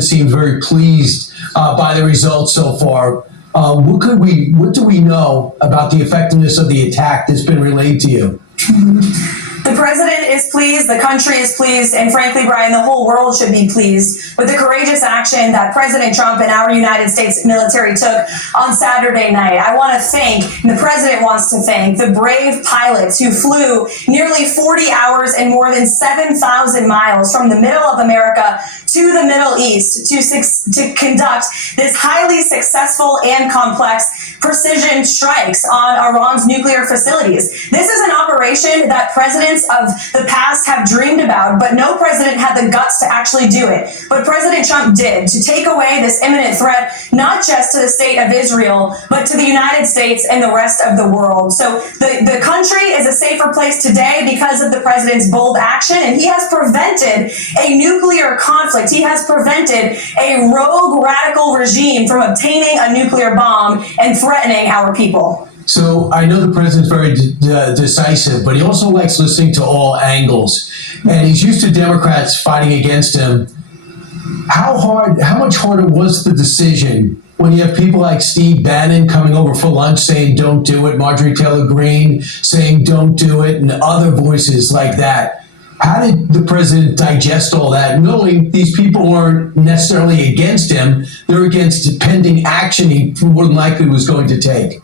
Seemed very pleased by the results so far. What do we know about the effectiveness of the attack that's been relayed to you? The president is pleased, the country is pleased, and frankly, Brian, the whole world should be pleased with the courageous action that President Trump and our United States military took on Saturday night. I want to thank, and the president wants to thank, the brave pilots who flew nearly 40 hours and more than 7,000 miles from the middle of America to the Middle East to conduct this highly successful and complex precision strikes on Iran's nuclear facilities. This is an operation that presidents of the past have dreamed about, but no president had the guts to actually do it. But President Trump did, to take away this imminent threat, not just to the state of Israel, but to the United States and the rest of the world. So the country is a safer place today because of the president's bold action, and he has prevented a nuclear conflict. He has prevented a rogue radical regime from obtaining a nuclear bomb and threatening our people. So I know the president's very decisive, but he also likes listening to all angles. And he's used to Democrats fighting against him. How much harder was the decision when you have people like Steve Bannon coming over for lunch saying don't do it, Marjorie Taylor Greene saying don't do it, and other voices like that? How did the president digest all that, knowing these people weren't necessarily against him, they're against pending action he more than likely was going to take?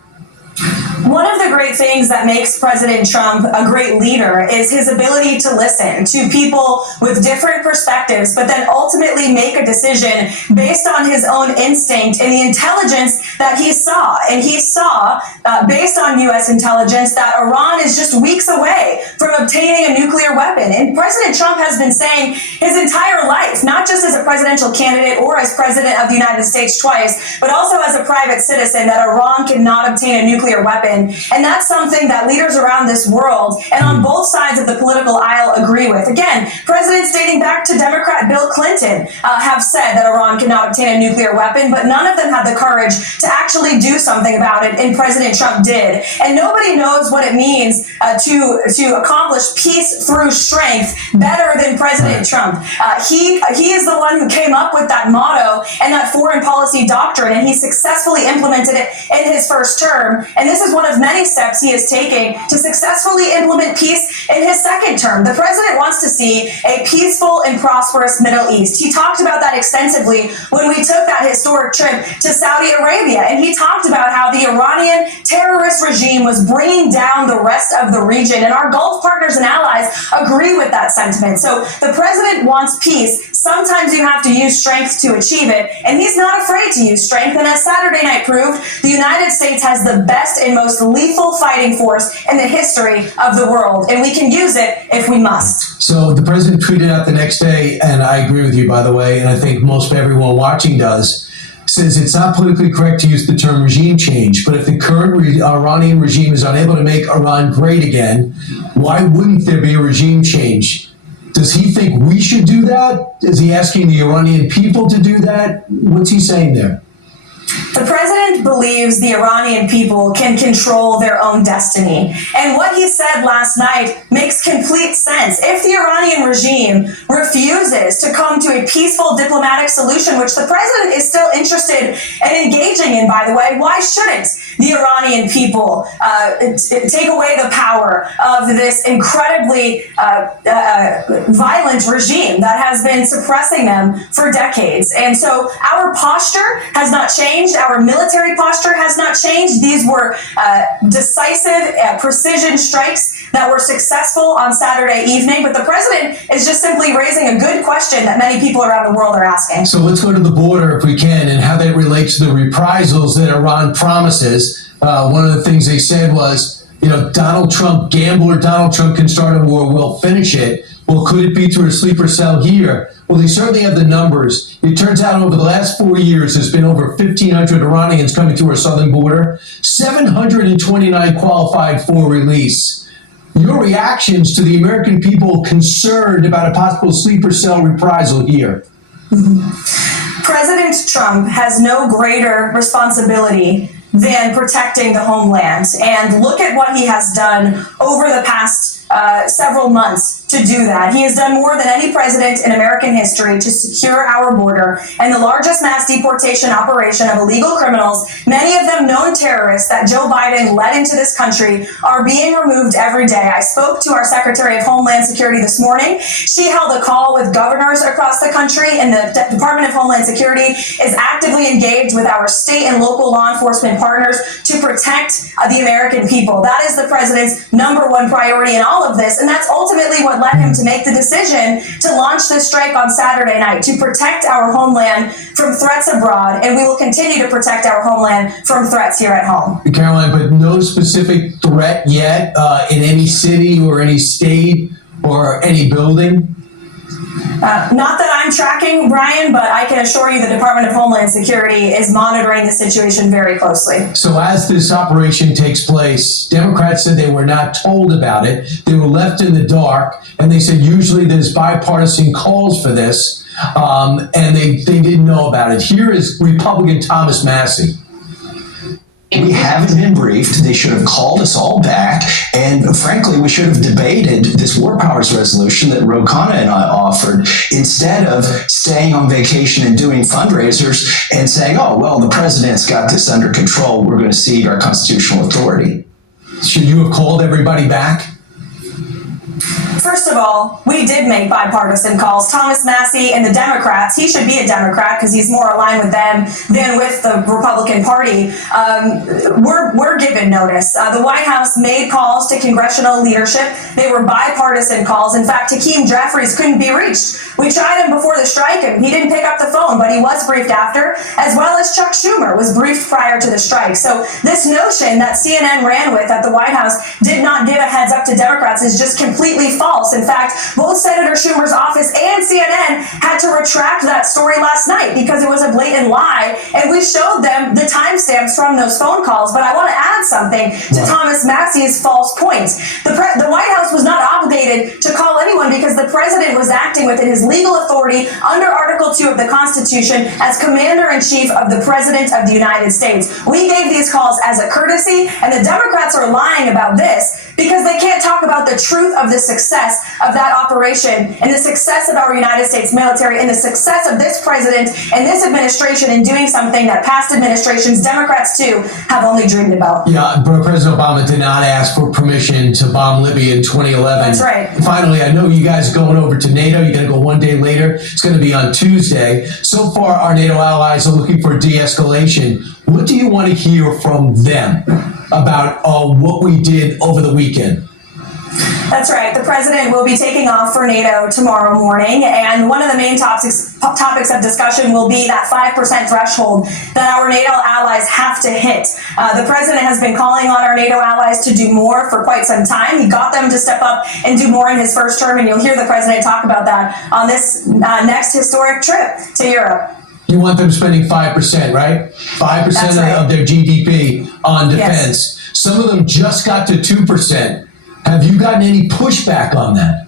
One of the great things that makes President Trump a great leader is his ability to listen to people with different perspectives, but then ultimately make a decision based on his own instinct and the intelligence that he saw. And he saw, based on U.S. intelligence, that Iran is just weeks away from obtaining a nuclear weapon. And President Trump has been saying his entire life, not just as a presidential candidate or as president of the United States twice, but also as a private citizen, that Iran cannot obtain a nuclear weapon. And that's something that leaders around this world and on both sides of the political aisle agree with. Again, presidents dating back to Democrat Bill Clinton have said that Iran cannot obtain a nuclear weapon, but none of them had the courage to actually do something about it, and President Trump did. And nobody knows what it means to accomplish peace through strength better than President Trump. He is the one who came up with that motto and that foreign policy doctrine, and he successfully implemented it in his first term. And this is one of many steps he is taking to successfully implement peace in his second term. The president wants to see a peaceful and prosperous Middle East. He talked about that extensively when we took that historic trip to Saudi Arabia, and he talked about how the Iranian terrorist regime was bringing down the rest of the region, and our Gulf partners and allies agree with that sentiment. So the president wants peace. Sometimes you have to use strength to achieve it, and he's not afraid to use strength. And as Saturday night proved, the United States has the best and most lethal fighting force in the history of the world, and we can use it if we must. So the president tweeted out the next day, and I agree with you, by the way, and I think most everyone watching does, says it's not politically correct to use the term regime change, but if the current Iranian regime is unable to make Iran great again, why wouldn't there be a regime change? Does he think we should do that? Is he asking the Iranian people to do that? What's he saying there? The president believes the Iranian people can control their own destiny. And what he said last night makes complete sense. If the Iranian regime refuses to come to a peaceful diplomatic solution, which the president is still interested in engaging in, by the way, why shouldn't the Iranian people take away the power of this incredibly violent regime that has been suppressing them for decades? And so our posture has not changed. Our military posture has not changed. These were decisive precision strikes that were successful on Saturday evening. But the president is just simply raising a good question that many people around the world are asking. So let's go to the border if we can, and how that relates to the reprisals that Iran promises. One of the things they said was, Donald Trump, gambler Donald Trump can start a war, we'll finish it. Well, could it be through a sleeper cell here? Well, they certainly have the numbers. It turns out over the last 4 years, there's been over 1,500 Iranians coming to our southern border, 729 qualified for release. Your reactions to the American people concerned about a possible sleeper cell reprisal here? President Trump has no greater responsibility than protecting the homeland. And look at what he has done over the past several months to do that. He has done more than any president in American history to secure our border, and the largest mass deportation operation of illegal criminals, many of them known terrorists that Joe Biden led into this country, are being removed every day. I spoke to our Secretary of Homeland Security this morning. She held a call with governors across the country, and the Department of Homeland Security is actively engaged with our state and local law enforcement partners to protect the American people. That is the president's number one priority in all of this, and that's ultimately what led him to make the decision to launch this strike on Saturday night, to protect our homeland from threats abroad, and we will continue to protect our homeland from threats here at home. Caroline, but no specific threat yet in any city or any state or any building? Not that I'm tracking, Brian, but I can assure you the Department of Homeland Security is monitoring the situation very closely. So as this operation takes place, Democrats said they were not told about it. They were left in the dark, and they said usually there's bipartisan calls for this, and they didn't know about it. Here is Republican Thomas Massey. We haven't been briefed. They should have called us all back. And frankly, we should have debated this war powers resolution that Ro Khanna and I offered instead of staying on vacation and doing fundraisers and saying, oh, well, the president's got this under control. We're going to cede our constitutional authority. Should you have called everybody back? First of all, we did make bipartisan calls. Thomas Massey and the Democrats, he should be a Democrat because he's more aligned with them than with the Republican Party. We're given notice. The White House made calls to congressional leadership. They were bipartisan calls. In fact, Hakeem Jeffries couldn't be reached. We tried him before the strike and he didn't pick up the phone, but he was briefed after, as well as Chuck Schumer was briefed prior to the strike. So this notion that CNN ran with at the White House did not give a heads up to Democrats is just completely false. In fact, both Senator Schumer's office and CNN had to retract that story last night because it was a blatant lie, and we showed them the timestamps from those phone calls. But I want to add something to Thomas Massey's false point. The White House was not obligated to call anyone because the president was acting within his legal authority under Article 2 of the Constitution as Commander-in-Chief of the President of the United States. We gave these calls as a courtesy, and the Democrats are lying about this because they can't talk about the truth of the success of that operation and the success of our United States military and the success of this president and this administration in doing something that past administrations, Democrats too, have only dreamed about. Yeah, President Obama did not ask for permission to bomb Libya in 2011. That's right. Finally, I know you guys are going over to NATO. You're going to go one day later. It's going to be on Tuesday. So far, our NATO allies are looking for de-escalation. What do you want to hear from them about what we did over the weekend? That's right. The president will be taking off for NATO tomorrow morning, and one of the main topics of discussion will be that 5% threshold that our NATO allies have to hit. The president has been calling on our NATO allies to do more for quite some time. He got them to step up and do more in his first term, and you'll hear the president talk about that on this next historic trip to Europe. You want them spending 5%, right? 5% right. of their GDP on defense. Yes. Some of them just got to 2%. Have you gotten any pushback on that?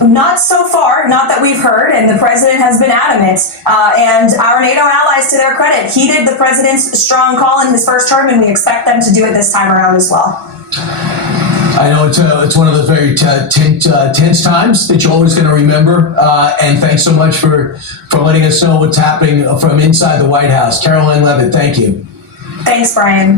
Not so far, not that we've heard, and the president has been adamant. And our NATO allies, to their credit, heeded the president's strong call in his first term, and we expect them to do it this time around as well. I know it's one of the very tense times that you're always going to remember. And thanks so much for letting us know what's happening from inside the White House. Karoline Leavitt, thank you. Thanks, Brian.